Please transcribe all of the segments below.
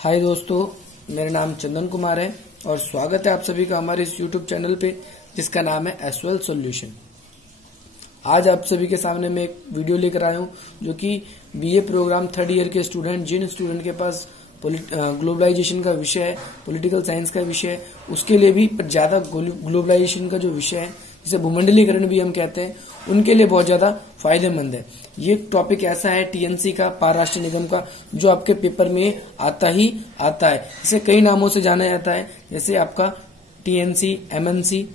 हाय दोस्तों, मेरा नाम चंदन कुमार है और स्वागत है आप सभी का हमारे इस यूट्यूब चैनल पे जिसका नाम है एसवेल सॉल्यूशन। आज आप सभी के सामने मैं एक वीडियो लेकर आया हूं जो कि बीए प्रोग्राम थर्ड ईयर के स्टूडेंट, जिन स्टूडेंट के पास ग्लोबलाइजेशन का विषय है, पॉलिटिकल साइंस का विषय है, उसके लिए भी ज्यादा ग्लोबलाइजेशन का जो विषय है जिसे भूमंडलीकरण भी हम कहते हैं, उनके लिए बहुत ज्यादा फायदेमंद है। ये टॉपिक ऐसा है टीएनसी का, पारराष्ट्रीय निगम का, जो आपके पेपर में आता ही आता है। इसे कई नामों से जाना जाता है, जैसे आपका टीएनसी, एमएनसी,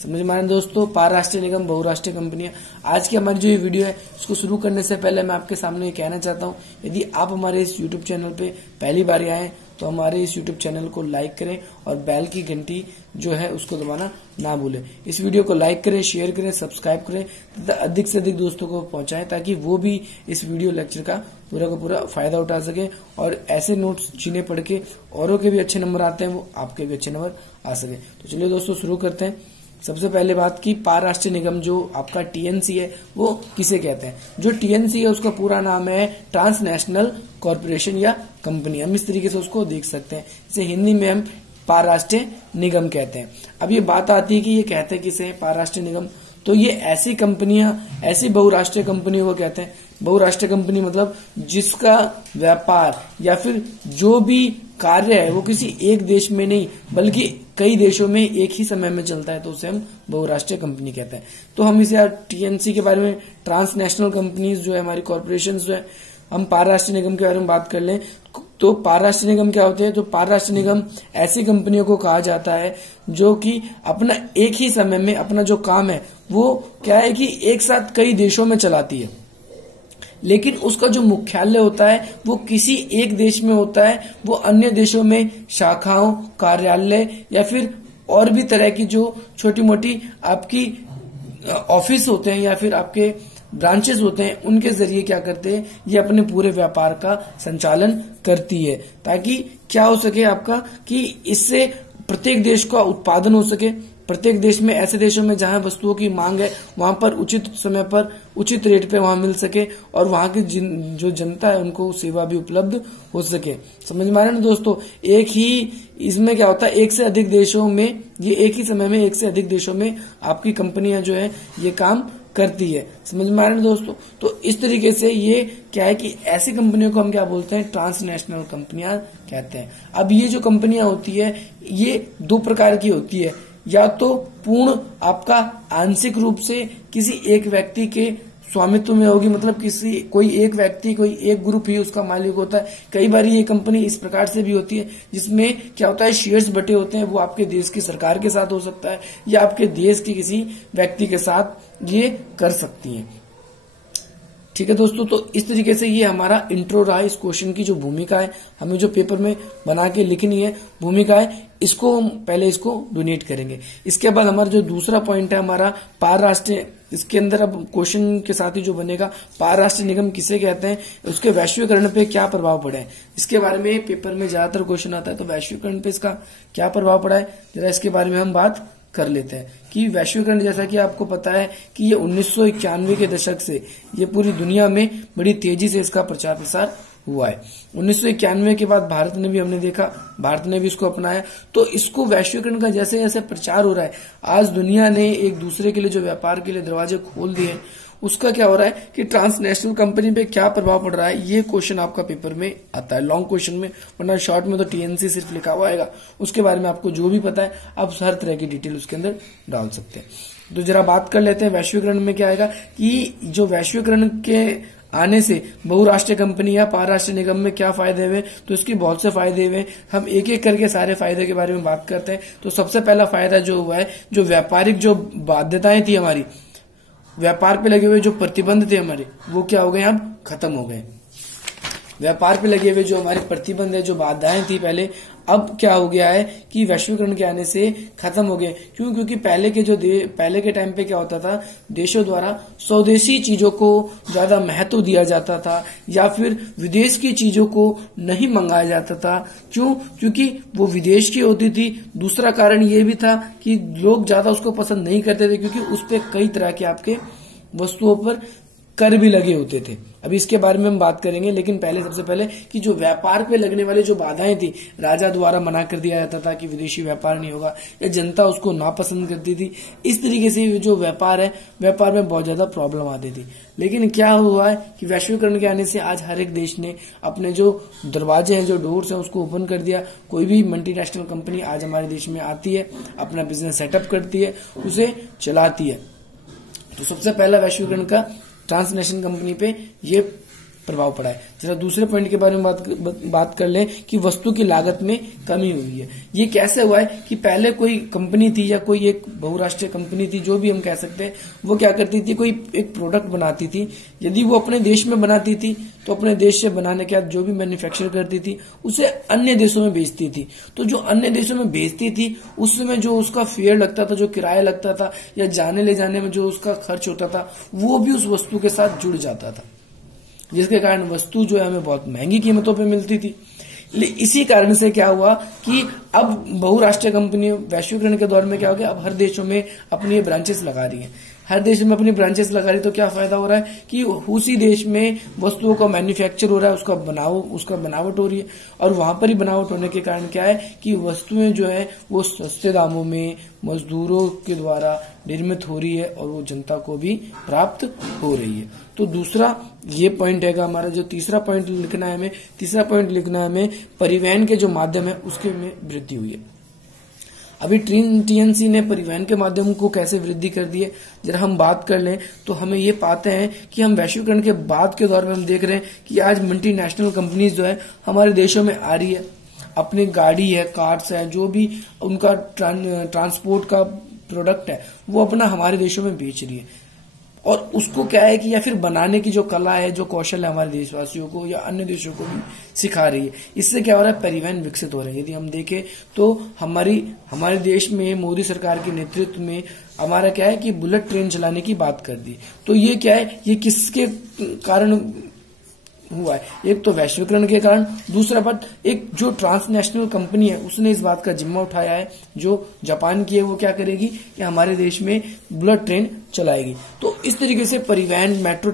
समझ में आया दोस्तों, पारराष्ट्रीय निगम, बहुराष्ट्रीय कंपनियां। आज की हमारी जो ये वीडियो है उसको शुरू करने से पहले मैं आपके सामने ये कहना चाहता हूं, यदि आप हमारे इस यूट्यूब चैनल पे पहली बार आए तो हमारे इस यूट्यूब चैनल को लाइक करें और बेल की घंटी जो है उसको दबाना ना भूलें। इस वीडियो को लाइक करें, शेयर करें, सब्सक्राइब करें तथा अधिक से अधिक दोस्तों को पहुंचाएं ताकि वो भी इस वीडियो लेक्चर का पूरा फायदा उठा सके और ऐसे नोट्स जिन्हें पढ़ के औरों के भी अच्छे नंबर आते हैं वो आपके भी अच्छे नंबर आ सके। तो चलिए दोस्तों शुरू करते हैं। सबसे पहले बात की, पारराष्ट्रीय निगम जो आपका टीएनसी है वो किसे कहते हैं। जो टीएनसी है उसका पूरा नाम है ट्रांसनेशनल कॉर्पोरेशन या कंपनी, हम इस तरीके से उसको देख सकते हैं। इसे हिंदी में हम पारराष्ट्रीय निगम कहते हैं। अब ये बात आती है कि ये कहते हैं किसे पारराष्ट्रीय निगम, तो ये ऐसी कंपनियां, ऐसी बहुराष्ट्रीय कंपनियों को कहते हैं। बहुराष्ट्रीय कंपनी मतलब जिसका व्यापार या फिर जो भी कार्य है वो किसी एक देश में नहीं बल्कि कई देशों में एक ही समय में चलता है, तो उसे हम बहुराष्ट्रीय कंपनी कहते हैं। तो हम इसे टीएनसी के बारे में, ट्रांसनेशनल कंपनीज जो है हमारी कॉर्पोरेशन जो है, हम पारराष्ट्रीय निगम के बारे में बात कर लें तो पारराष्ट्रीय निगम क्या होते हैं। तो पारराष्ट्रीय निगम ऐसी कंपनियों को कहा जाता है जो कि अपना एक ही समय में अपना जो काम है वो क्या है कि एक साथ कई देशों में चलाती है, लेकिन उसका जो मुख्यालय होता है वो किसी एक देश में होता है, वो अन्य देशों में शाखाओं, कार्यालय या फिर और भी तरह की जो छोटी मोटी आपकी ऑफिस होते हैं या फिर आपके ब्रांचेस होते हैं, उनके जरिए क्या करते हैं, ये अपने पूरे व्यापार का संचालन करती है ताकि क्या हो सके आपका कि इससे प्रत्येक देश का उत्पादन हो सके। प्रत्येक देश में, ऐसे देशों में जहां वस्तुओं की मांग है वहां पर उचित समय पर उचित रेट पे वहां मिल सके और वहां की जो जनता है उनको सेवा भी उपलब्ध हो सके। समझ में आ रहा है ना दोस्तों। एक ही इसमें क्या होता है, एक से अधिक देशों में, ये एक ही समय में एक से अधिक देशों में आपकी कंपनियां जो है ये काम करती है। समझ में आ रहा है दोस्तों। तो इस तरीके से ये क्या है कि ऐसी कंपनियों को हम क्या बोलते हैं, ट्रांसनेशनल कंपनियां कहते हैं। अब ये जो कंपनियां होती है ये दो प्रकार की होती है, या तो पूर्ण आपका आंशिक रूप से किसी एक व्यक्ति के स्वामित्व में होगी, मतलब कोई एक व्यक्ति, कोई एक ग्रुप ही उसका मालिक होता है। कई बार ये कंपनी इस प्रकार से भी होती है जिसमें क्या होता है, शेयर्स बटे होते हैं, वो आपके देश की सरकार के साथ हो सकता है या आपके देश के किसी व्यक्ति के साथ ये कर सकती है। ठीक है दोस्तों, तो इस तरीके से ये हमारा इंट्रो रहा। इस क्वेश्चन की जो भूमिका है हमें जो पेपर में बना के लिखनी है, भूमिका है, इसको हम पहले इसको डोनेट करेंगे। इसके बाद हमारा जो दूसरा पॉइंट है हमारा पारराष्ट्रीय, इसके अंदर अब क्वेश्चन के साथ ही जो बनेगा, पारराष्ट्रीय निगम किसे कहते हैं, उसके वैश्वीकरण पे क्या प्रभाव पड़ा है, इसके बारे में पेपर में ज्यादातर क्वेश्चन आता है। तो वैश्वीकरण पे इसका क्या प्रभाव पड़ा है, जरा इसके बारे में हम बात कर लेते हैं कि वैश्वीकरण, जैसा कि आपको पता है कि ये 1991 के दशक से ये पूरी दुनिया में बड़ी तेजी से इसका प्रचार प्रसार हुआ है। 1991 के बाद भारत ने भी, हमने देखा, भारत ने भी इसको अपनाया। तो इसको वैश्वीकरण का जैसे जैसे प्रचार हो रहा है, आज दुनिया ने एक दूसरे के लिए जो व्यापार के लिए दरवाजे खोल दिए हैं, उसका क्या हो रहा है कि ट्रांसनेशनल कंपनी पे क्या प्रभाव पड़ रहा है, ये क्वेश्चन आपका पेपर में आता है, लॉन्ग क्वेश्चन में, वरना शॉर्ट में तो टीएनसी सिर्फ लिखा हुआ आएगा। उसके बारे में आपको जो भी पता है आप हर तरह की डिटेल उसके अंदर डाल सकते हैं। तो जरा बात कर लेते हैं वैश्वीकरण में क्या आएगा कि जो वैश्वीकरण के आने से बहुराष्ट्रीय कंपनी या पारराष्ट्रीय निगम में क्या फायदे हुए, तो इसके बहुत से फायदे हुए। हम एक एक करके सारे फायदे के बारे में बात करते हैं। तो सबसे पहला फायदा जो हुआ है, जो व्यापारिक जो बाध्यताएं थी हमारी, व्यापार पे लगे हुए जो प्रतिबंध थे हमारे, वो क्या हो गए, अब खत्म हो गए। व्यापार पे लगे हुए जो हमारे प्रतिबंध है, जो बाधाएं थी पहले, अब क्या हो गया है कि वैश्वीकरण के आने से खत्म हो गए। क्यों? क्योंकि पहले के टाइम पे क्या होता था, देशों द्वारा स्वदेशी चीजों को ज्यादा महत्व दिया जाता था या फिर विदेश की चीजों को नहीं मंगाया जाता था। क्यों? क्योंकि वो विदेश की होती थी। दूसरा कारण ये भी था कि लोग ज्यादा उसको पसंद नहीं करते थे क्योंकि उस पर कई तरह के आपके वस्तुओं पर कर भी लगे होते थे। अभी इसके बारे में हम बात करेंगे, लेकिन पहले सबसे पहले कि जो व्यापार पे लगने वाले जो बाधाएं थी, राजा द्वारा मना कर दिया जाता था कि विदेशी व्यापार नहीं होगा, या जनता उसको नापसंद करती थी। इस तरीके से जो व्यापार है, व्यापार में बहुत ज्यादा प्रॉब्लम आती थी। लेकिन क्या हुआ है कि वैश्वीकरण के आने से आज हर एक देश ने अपने जो दरवाजे हैं, जो डोर्स हैं, उसको ओपन कर दिया। कोई भी मल्टीनेशनल कंपनी आज हमारे देश में आती है, अपना बिजनेस सेटअप करती है, उसे चलाती है। तो सबसे पहला वैश्वीकरण का ट्रांसनेशनल कंपनी पे ये प्रभाव पड़ा है। जरा दूसरे पॉइंट के बारे में बात कर लें कि वस्तु की लागत में कमी हुई है। ये कैसे हुआ है कि पहले कोई कंपनी थी या कोई एक बहुराष्ट्रीय कंपनी थी, जो भी हम कह सकते हैं, वो क्या करती थी, कोई एक प्रोडक्ट बनाती थी। यदि वो अपने देश में बनाती थी तो अपने देश से बनाने के बाद जो भी मैन्युफैक्चर करती थी उसे अन्य देशों में बेचती थी। तो जो अन्य देशों में बेचती थी उसमें जो उसका फेयर लगता था, जो किराया लगता था, या जाने ले जाने में जो उसका खर्च होता था, वो भी उस वस्तु के साथ जुड़ जाता था, जिसके कारण वस्तु जो है हमें बहुत महंगी कीमतों पे मिलती थी। इसी कारण से क्या हुआ कि अब बहुराष्ट्रीय कंपनी वैश्वीकरण के दौर में क्या हो गया, अब हर देशों में अपनी ब्रांचेस लगा रही है। हर देश में अपनी ब्रांचेस लगा रही, तो क्या फायदा हो रहा है कि उसी देश में वस्तुओं का मैन्युफैक्चर हो रहा है, उसका बनावट हो रही है। और वहां पर ही बनावट होने के कारण क्या है कि वस्तुएं जो है वो सस्ते दामों में मजदूरों के द्वारा निर्मित हो रही है और वो जनता को भी प्राप्त हो रही है। तो दूसरा ये पॉइंट है हमारा। जो तीसरा पॉइंट लिखना है हमें परिवहन के जो माध्यम है उसके में वृद्धि हुई है। अभी टीएनसी ने परिवहन के माध्यम को कैसे वृद्धि कर दी है, जरा हम बात कर लें तो हमें ये पाते हैं कि हम वैश्वीकरण के बाद के दौर में हम देख रहे हैं कि आज मल्टीनेशनल कंपनीज जो है हमारे देशों में आ रही है। अपनी गाड़ी है, कार्स है, जो भी उनका ट्रांसपोर्ट का प्रोडक्ट है, वो अपना हमारे देशों में बेच रही है। और उसको क्या है कि या फिर बनाने की जो कला है, जो कौशल है, हमारे देशवासियों को या अन्य देशों को भी सिखा रही है। इससे क्या हो रहा है, परिवहन विकसित हो रहे हैं। यदि हम देखें तो हमारे देश में मोदी सरकार के नेतृत्व में हमारा क्या है कि बुलेट ट्रेन चलाने की बात कर दी। तो ये क्या है, ये किसके कारण हुआ है? एक तो वैश्वीकरण के कारण, दूसरा बात एक जो ट्रांसनेशनल कंपनी है उसने इस बात का जिम्मा उठाया है, जो जापान की है, वो क्या करेगी कि हमारे देश में बुलेट ट्रेन चलाएगी। तो इस तरीके से परिवहन मेट्रो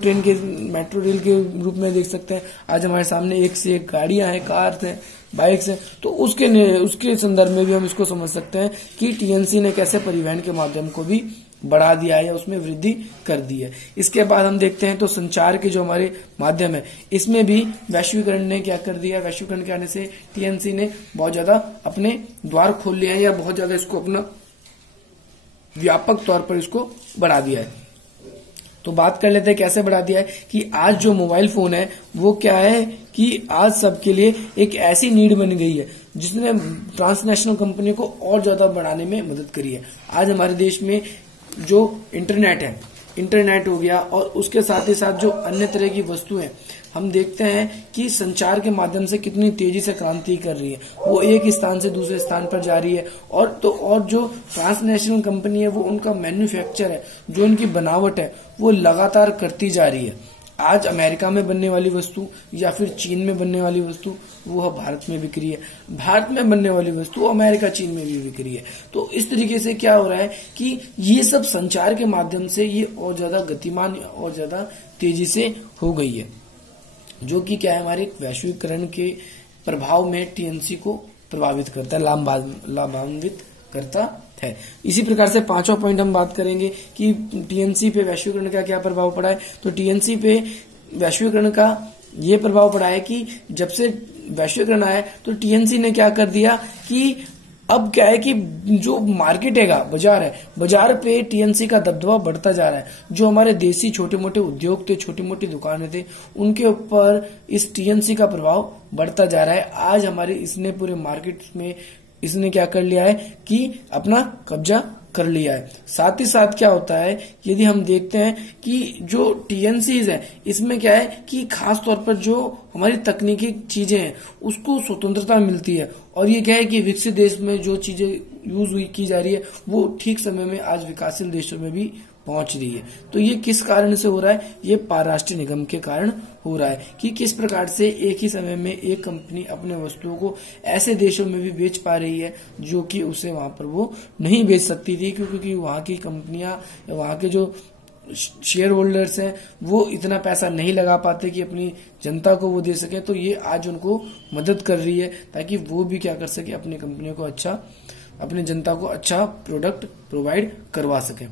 रेल के रूप में देख सकते हैं। आज हमारे सामने एक से एक गाड़ियां हैं, कार्स हैं, बाइक्स हैं। तो उसके संदर्भ में भी हम इसको समझ सकते हैं कि टीएनसी ने कैसे परिवहन के माध्यम को भी बढ़ा दिया है या उसमें वृद्धि कर दी है। इसके बाद हम देखते हैं तो संचार के जो हमारे माध्यम है, इसमें भी वैश्वीकरण ने क्या कर दिया, वैश्वीकरण के आने से टीएनसी ने बहुत ज्यादा अपने द्वार खोल लिए हैं या बहुत ज्यादा इसको अपना व्यापक तौर पर इसको बढ़ा दिया है। तो बात कर लेते हैं कैसे बढ़ा दिया है कि आज जो मोबाइल फोन है वो क्या है कि आज सबके लिए एक ऐसी नीड बन गई है जिसने ट्रांसनेशनल कंपनी को और ज्यादा बढ़ाने में मदद करी है। आज हमारे देश में जो इंटरनेट हो गया और उसके साथ ही साथ जो अन्य तरह की वस्तुएं हम देखते हैं कि संचार के माध्यम से कितनी तेजी से क्रांति कर रही है। वो एक स्थान से दूसरे स्थान पर जा रही है। और जो ट्रांसनेशनल कंपनी है वो उनका मैन्युफैक्चर है, जो उनकी बनावट है, वो लगातार करती जा रही है। आज अमेरिका में बनने वाली वस्तु या फिर चीन में बनने वाली वस्तु वो भारत में बिक रही है, भारत में बनने वाली वस्तु अमेरिका चीन में भी बिक रही है। तो इस तरीके से क्या हो रहा है कि ये सब संचार के माध्यम से ये और ज्यादा गतिमान और ज्यादा तेजी से हो गई है, जो कि क्या है हमारे वैश्वीकरण के प्रभाव में टीएनसी को प्रभावित करता है, लाभान्वित करता है। इसी प्रकार से पांचवा पॉइंट हम बात करेंगे कि टीएनसी पे वैश्वीकरण का क्या प्रभाव पड़ा है। तो टीएनसी पे वैश्वीकरण का ये प्रभाव पड़ा है कि जब से वैश्वीकरण आया तो टीएनसी ने क्या कर दिया कि अब क्या है कि जो मार्केट है, बाजार पे टीएनसी का दबदबा बढ़ता जा रहा है। जो हमारे देसी छोटे मोटे उद्योग थे, छोटी मोटी दुकानें थे, उनके ऊपर इस टीएनसी का प्रभाव बढ़ता जा रहा है। आज हमारे इसने पूरे मार्केट में इसने क्या कर लिया है कि अपना कब्जा कर लिया है। साथ ही साथ क्या होता है, यदि हम देखते हैं कि जो टीएनसीज है इसमें क्या है कि खास तौर पर जो हमारी तकनीकी चीजें हैं उसको स्वतंत्रता मिलती है। और ये क्या है कि विकसित देश में जो चीजें यूज की जा रही है वो ठीक समय में आज विकासशील देशों में भी पहुंच रही है। तो ये किस कारण से हो रहा है, ये पारराष्ट्रीय निगम के कारण हो रहा है कि किस प्रकार से एक ही समय में एक कंपनी अपने वस्तुओं को ऐसे देशों में भी बेच पा रही है जो कि उसे वहां पर वो नहीं बेच सकती थी, क्योंकि वहां की कंपनियां या वहां के जो शेयर होल्डर्स हैं वो इतना पैसा नहीं लगा पाते कि अपनी जनता को वो दे सके, तो ये आज उनको मदद कर रही है ताकि वो भी क्या कर सके, अपनी कंपनियों को अच्छा, अपनी जनता को अच्छा प्रोडक्ट प्रोवाइड करवा सके।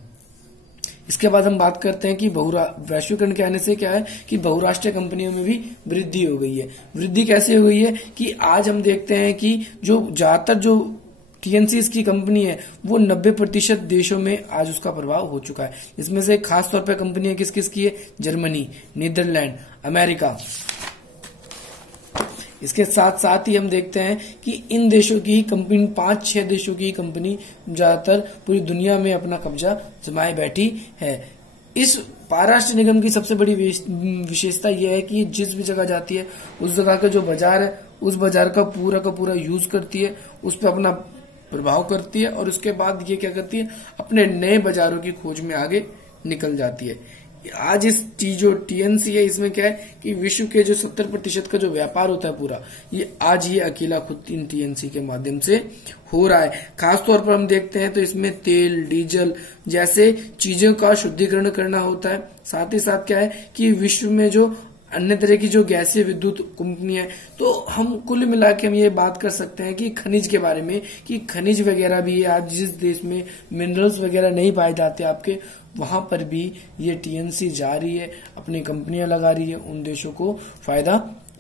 इसके बाद हम बात करते हैं कि वैश्वीकरण के आने से क्या है कि बहुराष्ट्रीय कंपनियों में भी वृद्धि हो गई है। वृद्धि कैसे हो गई है कि आज हम देखते हैं कि जो ज्यादातर जो टीएनसीज की कंपनी है वो 90% देशों में आज उसका प्रभाव हो चुका है। इसमें से खास तौर पर कंपनियां किस किस की है, जर्मनी, नीदरलैंड, अमेरिका। इसके साथ साथ ही हम देखते हैं कि इन देशों की कंपनी, 5-6 देशों की कंपनी ज्यादातर पूरी दुनिया में अपना कब्जा जमाए बैठी है। इस महाराष्ट्र निगम की सबसे बड़ी विशेषता यह है कि जिस भी जगह जाती है उस जगह का जो बाजार है उस बाजार का पूरा यूज करती है, उस पर अपना प्रभाव करती है और उसके बाद ये क्या करती है, अपने नए बाजारों की खोज में आगे निकल जाती है। आज इस जो टीएनसी है इसमें क्या है कि विश्व के जो 70% का जो व्यापार होता है पूरा, ये आज ये अकेला खुद इन टीएनसी के माध्यम से हो रहा है। खास तौर पर हम देखते हैं तो इसमें तेल, डीजल जैसे चीजों का शुद्धिकरण करना होता है। साथ ही साथ क्या है कि विश्व में जो अन्य तरह की जो गैसीय विद्युत कंपनी है, तो हम कुल मिला के हम ये बात कर सकते हैं कि खनिज के बारे में कि खनिज वगैरह भी आज जिस देश में मिनरल्स वगैरह नहीं पाए जाते आपके, वहां पर भी ये टीएनसी जा रही है, अपनी कंपनियां लगा रही है, उन देशों को फायदा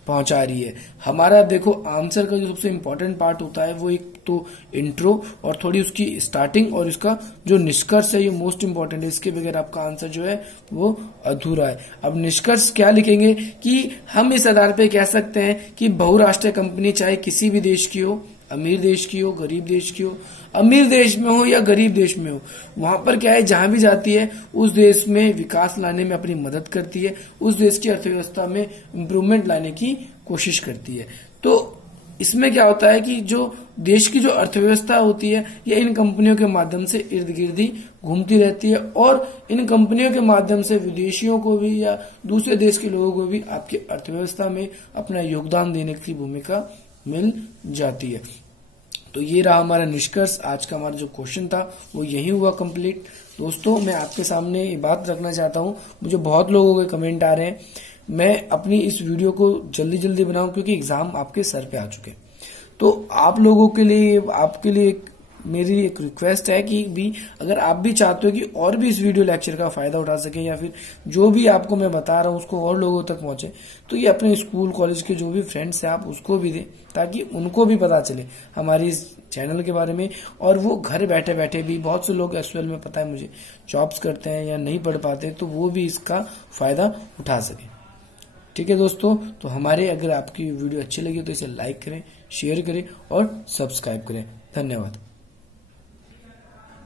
पहुंचा रही है। हमारा देखो आंसर का जो सबसे इम्पोर्टेंट पार्ट होता है वो एक तो इंट्रो और थोड़ी उसकी स्टार्टिंग और इसका जो निष्कर्ष है ये मोस्ट इम्पोर्टेंट है। इसके बगैर आपका आंसर जो है वो अधूरा है। अब निष्कर्ष क्या लिखेंगे कि हम इस आधार पे कह सकते हैं कि बहुराष्ट्रीय कंपनी चाहे किसी भी देश की हो, अमीर देश की हो, गरीब देश की हो, अमीर देश में हो या गरीब देश में हो, वहां पर क्या है जहां भी जाती है उस देश में विकास लाने में अपनी मदद करती है, उस देश की अर्थव्यवस्था में इम्प्रूवमेंट लाने की कोशिश करती है। तो इसमें क्या होता है कि जो देश की जो अर्थव्यवस्था होती है ये इन कंपनियों के माध्यम से इर्द गिर्द ही घूमती रहती है और इन कंपनियों के माध्यम से विदेशियों को भी या दूसरे देश के लोगों को भी आपकी अर्थव्यवस्था में अपना योगदान देने की भूमिका मिल जाती है। तो ये रहा हमारा निष्कर्ष। आज का हमारा जो क्वेश्चन था वो यही हुआ कंप्लीट। दोस्तों मैं आपके सामने ये बात रखना चाहता हूँ, मुझे बहुत लोगों के कमेंट आ रहे हैं, मैं अपनी इस वीडियो को जल्दी बनाऊं क्योंकि एग्जाम आपके सर पे आ चुके हैं। तो आप लोगों के लिए, आपके लिए मेरी एक रिक्वेस्ट है कि भी अगर आप भी चाहते हो कि और भी इस वीडियो लेक्चर का फायदा उठा सके या फिर जो भी आपको मैं बता रहा हूँ उसको और लोगों तक पहुंचे, तो ये अपने स्कूल कॉलेज के जो भी फ्रेंड्स हैं आप उसको भी दें ताकि उनको भी पता चले हमारी इस चैनल के बारे में। और वो घर बैठे बैठे भी, बहुत से लोग एसयूएल में पता है मुझे जॉब्स करते हैं या नहीं पढ़ पाते, तो वो भी इसका फायदा उठा सके। ठीक है दोस्तों, तो हमारे अगर आपकी वीडियो अच्छी लगी तो इसे लाइक करें, शेयर करें और सब्सक्राइब करें। धन्यवाद।